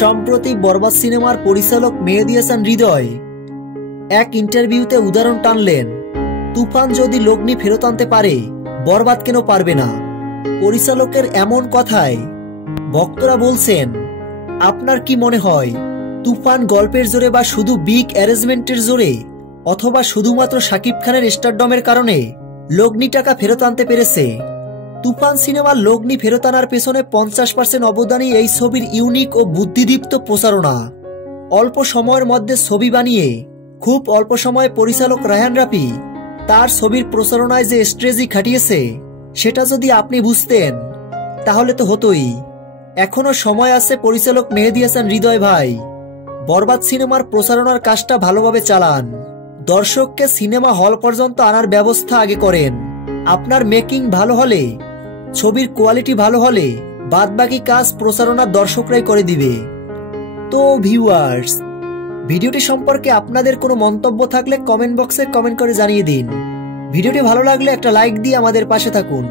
সম্প্রতি বরবাদ সিনেমার পরিচালক মেহেদী হাসান হৃদয় এক ইন্টারভিউতে উদাহরণ টানলেন, তুফান যদি লগ্নি ফেরত আনতে পারে, বরবাদ কেন পারবে না। পরিচালকের এমন কথায় ভক্তরা বলছেন, আপনার কি মনে হয় তুফান গল্পের জোরে বা শুধু বিগ অ্যারেঞ্জমেন্টের জোরে অথবা শুধুমাত্র শাকিব খানের স্টারডমের কারণে লগ্নি টাকা ফেরত আনতে পেরেছে? তুফান সিনেমার লগ্নি ফেরত আনার পেছনে 50% অবদানই এই ছবির ইউনিক ও বুদ্ধিদীপ্ত প্রচারণা। অল্প সময়ের মধ্যে ছবি বানিয়ে খুব অল্প সময়ে পরিচালক রায়হান রাফি তার ছবির প্রচারণায় যে স্ট্র্যাটেজি খাটিয়েছে, সেটা যদি আপনি বুঝতেন তাহলে তো হতোই। এখনো সময় আছে পরিচালক মেহেদী হাসান হৃদয় ভাই, বরবাদ সিনেমার প্রচারণার কাজটা ভালোভাবে চালান। দর্শককে সিনেমা হল পর্যন্ত আনার ব্যবস্থা আগে করেন। আপনার মেকিং ভালো হলে, ছবির কোয়ালিটি ভালো হলে বাদবাকি কাজ প্রচারণার দর্শকরাই করে দিবে। তো ভিউয়ার্স, ভিডিওটি সম্পর্কে আপনাদের কোনো মন্তব্য থাকলে কমেন্ট বক্সে কমেন্ট করে জানিয়ে দিন। ভিডিওটি ভালো লাগলে একটা লাইক দিয়ে আমাদের পাশে থাকুন।